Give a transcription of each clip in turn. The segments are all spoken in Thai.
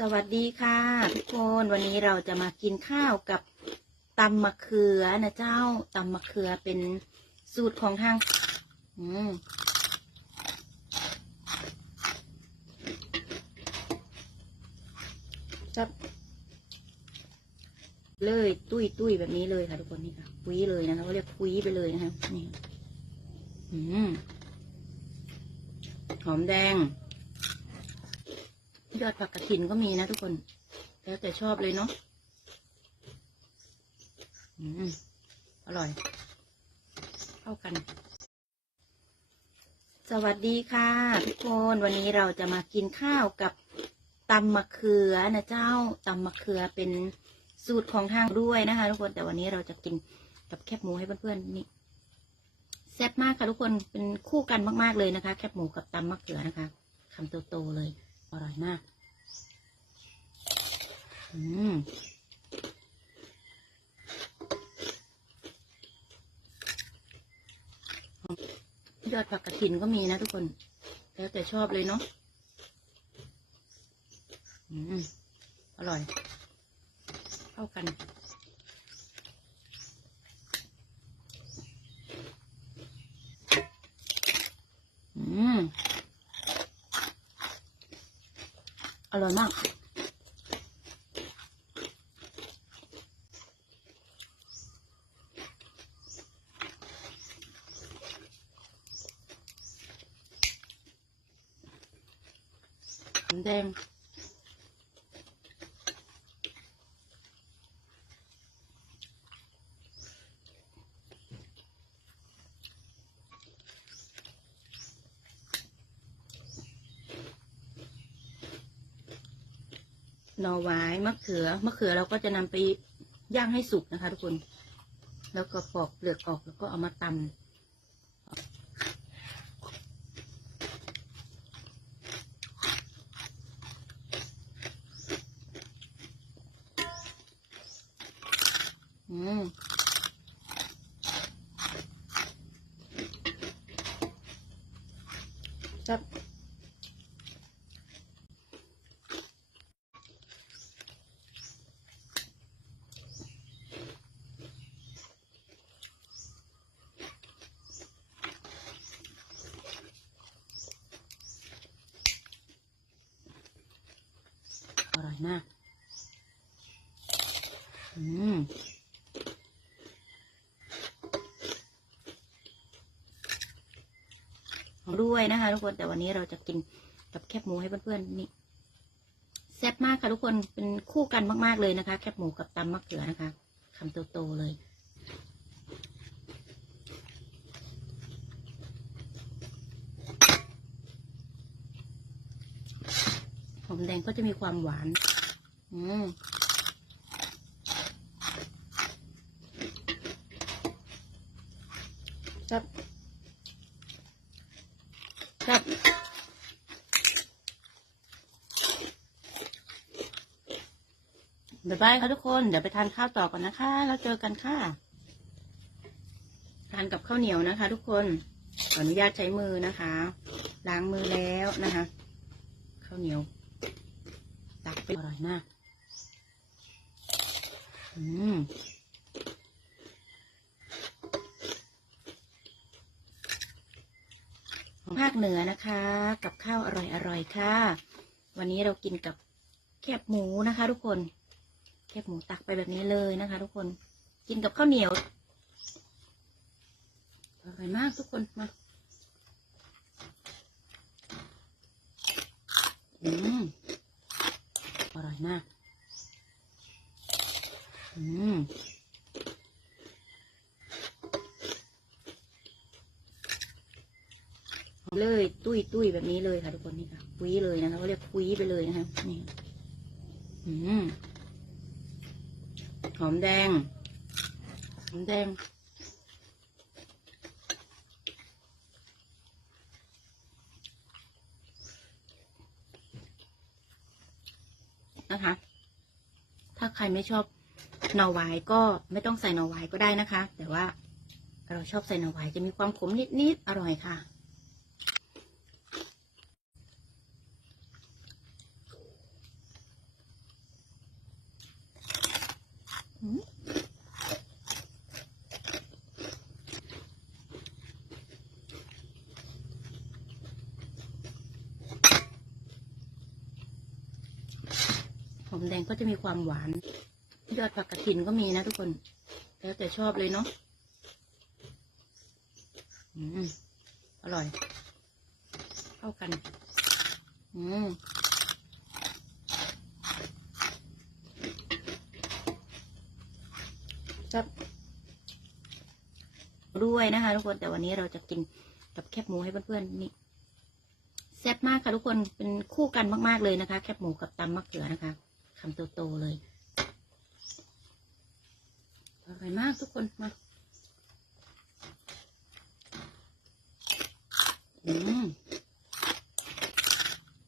สวัสดีค่ะ ทุกคนวันนี้เราจะมากินข้าวกับตำมะเขือนะเจ้าตำมะเขือเป็นสูตรของทางอืมครับเลยตุ้ยตุ้ยแบบนี้เลยค่ะทุกคนนี่ค่ะคุยเลยนะคะเขาเรียกคุยไปเลยนะคะนี่อืมหอมแดง ยอดผักกระถินก็มีนะทุกคน แล้วแต่ชอบเลยเนาะอืมอร่อย เข้ากัน สวัสดีค่ะ ทุกคนวันนี้เราจะมากินข้าวกับตำมะเขือนะเจ้าตำมะเขือเป็นสูตรของทางด้วยนะคะ ทุกคนแต่วันนี้เราจะกินกับแคบหมูให้เพื่อนๆนี่แซ่บมากค่ะทุกคนเป็นคู่กันมากๆเลยนะคะ แคบหมูกับตำมะเขือนะคะคำโตๆเลยอร่อยมาก ยอดผักกระถินก็มีนะทุกคน แล้วแต่ชอบเลยเนาะออร่อย เข้ากันอืมอร่อยมาก มแดงหน่อไม้มะเขือมะเขือเราก็จะนำไปย่างให้สุกนะคะ ทุกคน แล้วก็ปอกเปลือกออกแล้วก็เอามาตำ อืมครับอร่อยมาก อืม ด้วยนะคะ ทุกคนแต่วันนี้เราจะกินกับแคบหมูให้เพื่อนๆนี่แซ่บมากค่ะทุกคนเป็นคู่กันมากๆเลยนะคะ แคบหมูกับตำมะเขือนะคะคำโตๆเลยหอมแดงก็จะมีความหวาน อืมครับครับ บ๊ายบายค่ะทุกคน เดี๋ยวไปทานข้าวต่อก่อนนะคะ แล้วเจอกันค่ะ ทานกับข้าวเหนียวนะคะ ทุกคนขออนุญาตใช้มือนะคะ ล้างมือแล้วนะคะ ข้าวเหนียว ตักไปอร่อยมากอืมของภาคเหนือนะคะ กับข้าวอร่อยๆค่ะ วันนี้เรากินกับแคบหมูนะคะ ทุกคน แคบหมูตักไปแบบนี้เลยนะคะ ทุกคนกินกับข้าวเหนียวอร่อยมากทุกคนมาอืมอร่อยมากอืมเลยตุ้ยตุ้ยแบบนี้เลยค่ะทุกคนนี่ค่ะคุ้ยเลยนะคะเขาเรียกคุยไปเลยนะคะนี่อืม อมแดง หอมแดง นะคะ ถ้าใครไม่ชอบหน่อไว้ก็ไม่ต้องใส่หน่อไว้ก็ได้นะคะ แต่ว่าเราชอบใส่หน่อไว้จะมีความขมนิดๆ อร่อยค่ะ มแดงก็จะมีความหวาน ยอดผักกระถินก็มีนะทุกคน แล้วแต่ชอบเลยเนาะอืมอร่อย เข้ากัน อืมครับด้วยนะคะ ทุกคนแต่วันนี้เราจะกินกับแคบหมูให้เพื่อนๆนี่แซ่บมากค่ะทุกคนเป็นคู่กันมากๆเลยนะคะ แคบหมูกับตำมะเขือนะคะ คำโตๆเลยอร่อยมากทุกคนมาอืม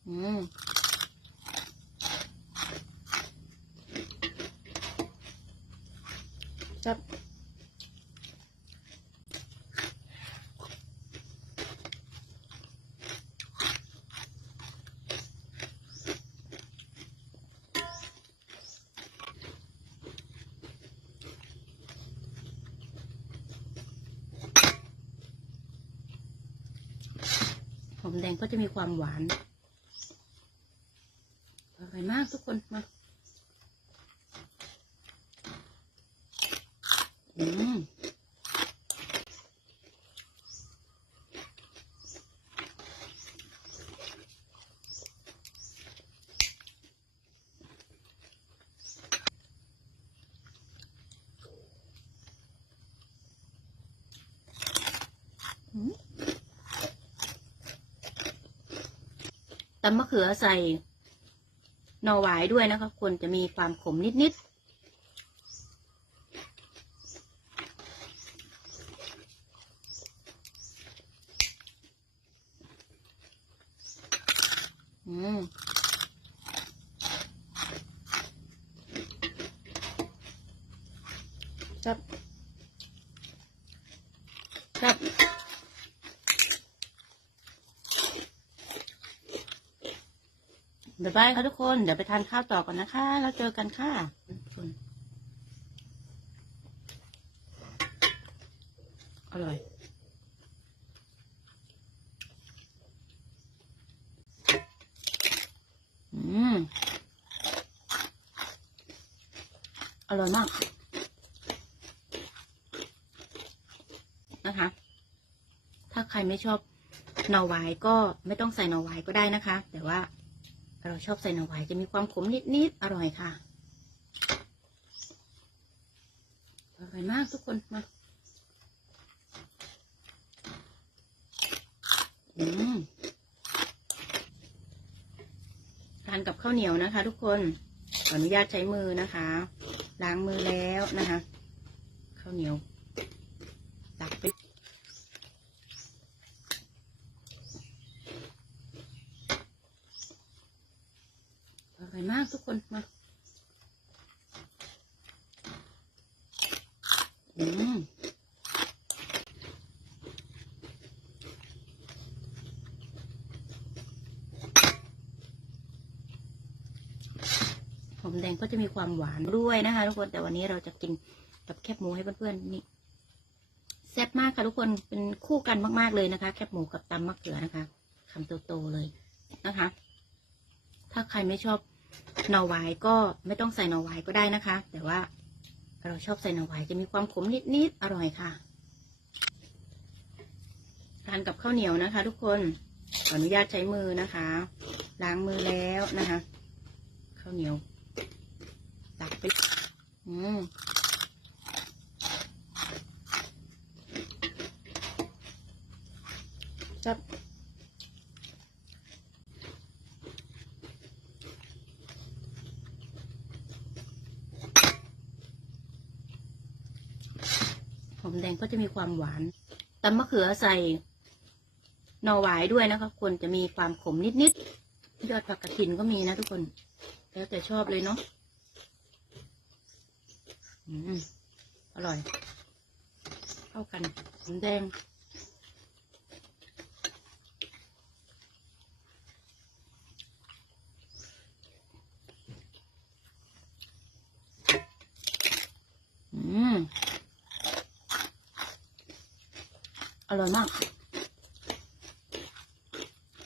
อืมครับ อมแดงก็จะมีความหวานอร่อยมากทุกคนมา อืม ตำมะเขือใส่หน่อหวายด้วยนะคะควรจะมีความขมนิดๆอืมครับ บ๊ายบายค่ะทุกคน เดี๋ยวไปทานข้าวต่อก่อนนะคะ แล้วเจอกันค่ะทุกคนอร่อยอืมอร่อยมาก นะคะ ถ้าใครไม่ชอบหน่อไวายก็ไม่ต้องใส่หน่อไวายก็ได้นะคะ แต่ว่า เราชอบใส่หน่อไวายจะมีความขมนิดๆ อร่อยค่ะ อร่อยมากทุกคน มา อืมทานกับข้าวเหนียวนะคะ ทุกคนขออนุญาตใช้มือนะคะ ล้างมือแล้วนะคะ ข้าวเหนียวตักไป ร่อยมากทุกคนมาอืมหอมแดงก็จะมีความหวานด้วยนะคะ ทุกคนแต่วันนี้เราจะกินกับแคบหมูให้เพื่อนๆนี่แซ่บมากค่ะทุกคนเป็นคู่กันมาก ๆ เลยนะคะ แคบหมูกับตำมะเขือนะคะคำโตๆเลยนะคะ ถ้าใครไม่ชอบ น่อไวายก็ไม่ต้องใส่หน่อไวายก็ได้นะคะ แต่ว่าเราชอบใส่หน่อไวายจะมีความขมนิดๆอร่อยค่ะทานกับข้าวเหนียวนะคะ ทุกคนขออนุญาตใช้มือนะคะ ล้างมือแล้วนะคะข้าวเหนียวตักไปอืมครับ หอมแดงก็จะมีความหวานตำมะเขือใส่หน่อหวายด้วยนะคะควรจะมีความขมนิดๆยอดผักกระถินก็มีนะทุกคน แล้วแต่ชอบเลยเนาะอืมอร่อย เข้ากันหอมแดง อร่อยมาก